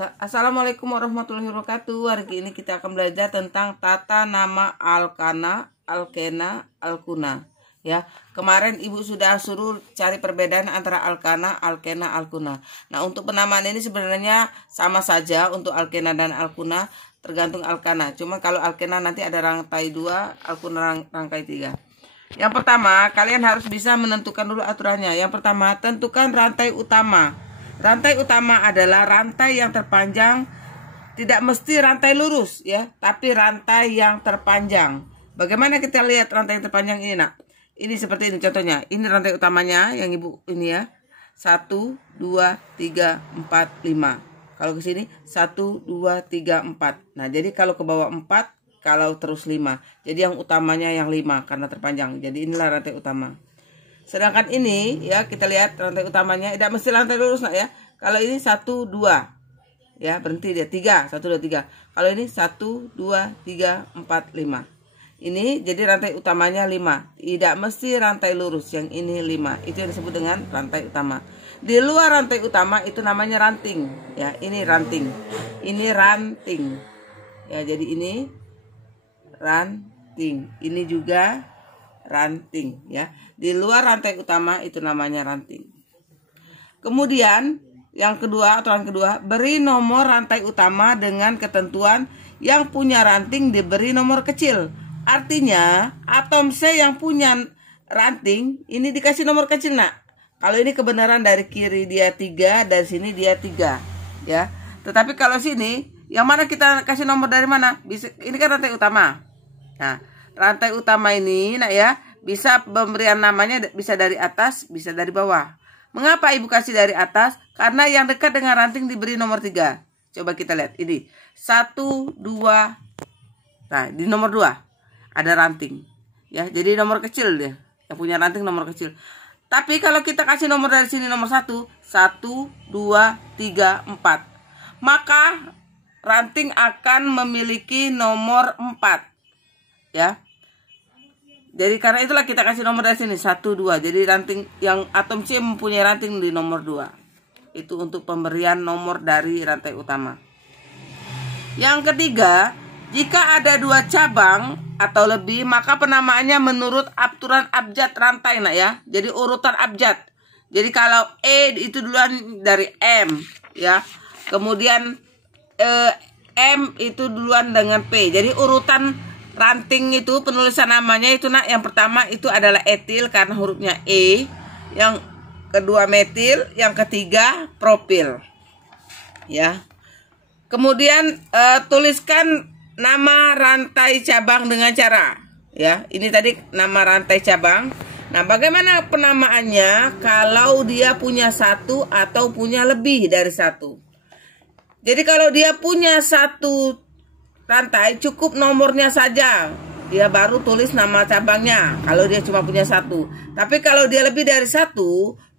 Assalamualaikum warahmatullahi wabarakatuh. Hari ini kita akan belajar tentang tata nama alkana, alkena, alkuna. Ya, kemarin ibu sudah suruh cari perbedaan antara alkana, alkena, alkuna. Nah, untuk penamaan ini sebenarnya sama saja untuk alkena dan alkuna, tergantung alkana. Cuma kalau alkena nanti ada rangkai 2, alkuna rangkai 3. Yang pertama, kalian harus bisa menentukan dulu aturannya. Yang pertama, tentukan rantai utama. Rantai utama adalah rantai yang terpanjang, tidak mesti rantai lurus ya, tapi rantai yang terpanjang. Bagaimana kita lihat rantai yang terpanjang ini, Nak? Ini seperti ini contohnya. Ini rantai utamanya yang ibu ini ya. 1, 2, 3, 4, 5. Kalau ke sini 1, 2, 3, 4. Nah, jadi kalau ke bawah 4, kalau terus 5. Jadi yang utamanya yang 5 karena terpanjang. Jadi inilah rantai utama. Sedangkan ini ya, kita lihat rantai utamanya tidak mesti rantai lurus, Nak ya. Kalau ini 1, 2 ya, berhenti dia 3, 1, 2, 3. Kalau ini 1, 2, 3, 4, 5. Ini jadi rantai utamanya 5. Tidak mesti rantai lurus, yang ini 5. Itu yang disebut dengan rantai utama. Di luar rantai utama itu namanya ranting ya. Ini ranting. Ini ranting. Ya, jadi ini ranting. Ini juga ranting ya. Di luar rantai utama itu namanya ranting. Kemudian yang kedua, aturan kedua, beri nomor rantai utama dengan ketentuan yang punya ranting diberi nomor kecil. Artinya atom C yang punya ranting ini dikasih nomor kecil, Nak. Kalau ini kebenaran dari kiri dia 3, dari sini dia 3 ya. Tetapi kalau sini yang mana kita kasih nomor dari mana? Bisa, ini kan rantai utama. Nah, rantai utama ini, Nak ya, bisa pemberian namanya bisa dari atas, bisa dari bawah. Mengapa ibu kasih dari atas? Karena yang dekat dengan ranting diberi nomor 3. Coba kita lihat ini. 1, 2. Nah, di nomor 2 ada ranting. Ya, jadi nomor kecil dia. Yang punya ranting nomor kecil. Tapi kalau kita kasih nomor dari sini nomor 1, 1, 2, 3, 4. Maka ranting akan memiliki nomor 4. Ya. Jadi karena itulah kita kasih nomor dari sini 1, 2. Jadi ranting yang atom C mempunyai ranting di nomor 2. Itu untuk pemberian nomor dari rantai utama. Yang ketiga, jika ada 2 cabang atau lebih, maka penamaannya menurut aturan abjad rantai, Nak ya. Jadi urutan abjad. Jadi kalau E itu duluan dari M ya. Kemudian M itu duluan dengan P. Jadi urutan ranting itu penulisan namanya itu, Nak, yang pertama itu adalah etil karena hurufnya E, yang kedua metil, yang ketiga propil ya. Kemudian tuliskan nama rantai cabang dengan cara ya, ini tadi nama rantai cabang. Nah, bagaimana penamaannya kalau dia punya 1 atau punya lebih dari 1? Jadi kalau dia punya 1 rantai, cukup nomornya saja, dia baru tulis nama cabangnya. Kalau dia cuma punya 1. Tapi kalau dia lebih dari 1,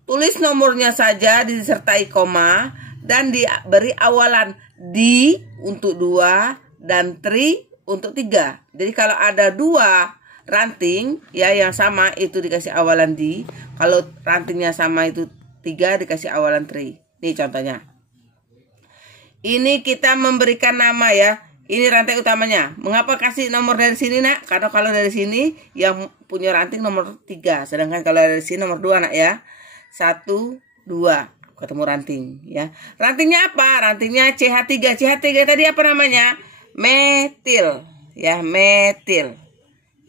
tulis nomornya saja disertai koma dan diberi awalan di untuk 2 dan tri untuk 3. Jadi kalau ada 2 ranting ya yang sama itu dikasih awalan di. Kalau rantingnya sama itu 3 dikasih awalan tri. Nih contohnya. Ini kita memberikan nama ya. Ini rantai utamanya. Mengapa kasih nomor dari sini, Nak? Karena kalau dari sini yang punya ranting nomor 3. Sedangkan kalau dari sini nomor 2, Nak ya. 1, 2. Ketemu ranting ya. Rantingnya apa? Rantingnya CH3. CH3 tadi apa namanya? Metil. Ya, metil.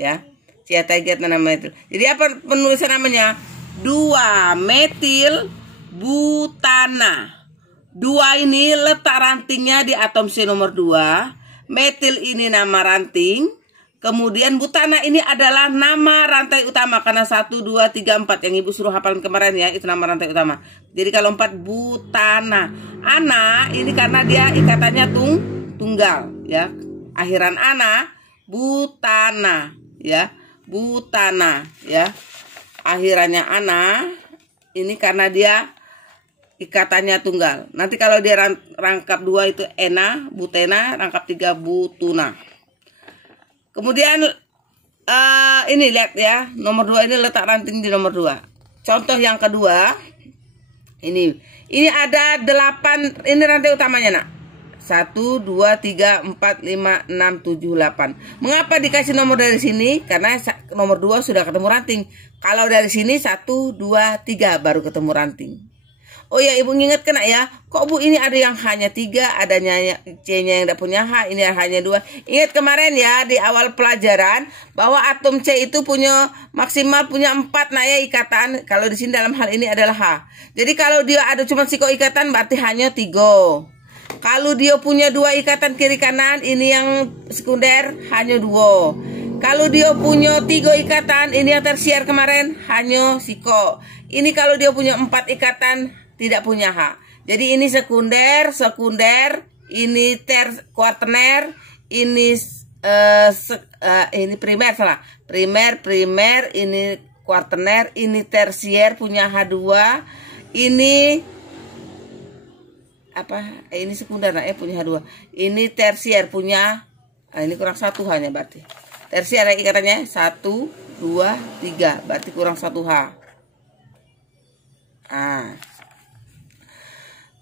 Ya. CH3 namanya metil. Jadi apa penulisan namanya? 2 metil butana. 2 ini letak rantingnya di atom C nomor 2. Metil ini nama ranting. Kemudian butana ini adalah nama rantai utama. Karena 1, 2, 3, 4 yang ibu suruh hafalan kemarin ya. Itu nama rantai utama. Jadi kalau 4 butana. Ana ini karena dia ikatannya tunggal ya. Akhiran ana butana ya. Butana ya. Akhirannya ana ini karena dia ikatannya tunggal. Nanti kalau dia rangkap 2 itu ena, butena, rangkap 3 butuna. Kemudian ini lihat ya, nomor 2 ini letak ranting di nomor 2. Contoh yang kedua, ini ada 8, ini rantai utamanya, Nak. 1, 2, 3, 4, 5, 6, 7, 8. Mengapa dikasih nomor dari sini? Karena nomor 2 sudah ketemu ranting. Kalau dari sini 1, 2, 3 baru ketemu ranting. Oh ya, ibu ingat kena ya, kok bu ini ada yang hanya 3, adanya C-nya yang tidak punya H, ini hanya 2. Ingat kemarin ya di awal pelajaran bahwa atom C itu punya maksimal punya 4 nah ya ikatan. Kalau di sini dalam hal ini adalah H. Jadi kalau dia ada cuma siko ikatan berarti hanya 3. Kalau dia punya 2 ikatan kiri kanan, ini yang sekunder hanya 2. Kalau dia punya 3 ikatan, ini yang tersier kemarin hanya siko. Ini kalau dia punya 4 ikatan tidak punya H. Jadi ini sekunder, ini kuaterner, ini primer salah. Primer, ini kuaterner, ini tersier punya H2. Ini apa? Ini sekunder punya H2. Ini tersier punya ini kurang 1 hanya berarti. Tersier ada ikatannya 1, 2, 3, berarti kurang 1 H.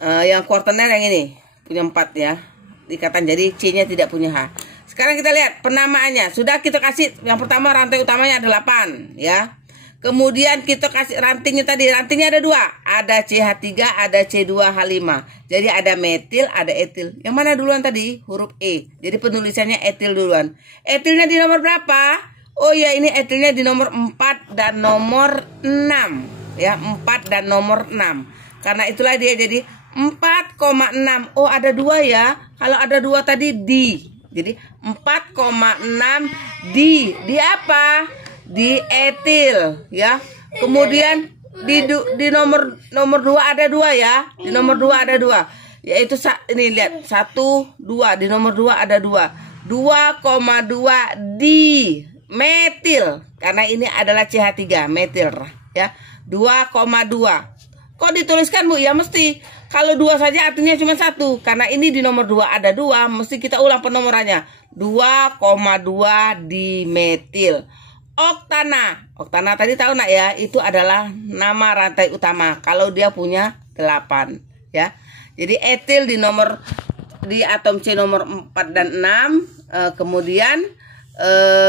Yang kuaterner yang ini punya 4 ya ikatan, jadi C-nya tidak punya H. Sekarang kita lihat penamaannya. Sudah kita kasih yang pertama rantai utamanya ada 8 ya. Kemudian kita kasih rantingnya tadi, rantingnya ada 2, ada CH3, ada C2H5. Jadi ada metil, ada etil. Yang mana duluan tadi? Huruf E. Jadi penulisannya etil duluan. Etilnya di nomor berapa? Oh ya, ini etilnya di nomor 4 dan nomor 6 ya, 4 dan nomor 6. Karena itulah dia jadi 4,6. Oh ada 2 ya. Kalau ada 2 tadi di. Jadi 4,6 di apa? Di etil ya. Kemudian di nomor 2 ada 2 ya. Di nomor 2 ada 2. Yaitu ini lihat 1, 2. Di nomor 2 ada 2. 2,2 di metil. Karena ini adalah CH3 metil ya. 2,2. Kok dituliskan bu? Ya mesti. Kalau 2 saja artinya cuma 1. Karena ini di nomor 2 ada 2. Mesti kita ulang penomorannya. 2,2 dimetil. Oktana. Oktana tadi tahu nak ya. Itu adalah nama rantai utama. Kalau dia punya 8. Ya. Jadi etil di atom C nomor 4 dan 6. Kemudian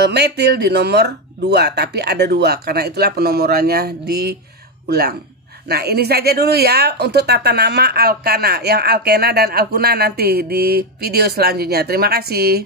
metil di nomor 2. Tapi ada 2. Karena itulah penomorannya diulang. Nah ini saja dulu ya untuk tata nama alkana. Yang alkena dan alkuna nanti di video selanjutnya. Terima kasih.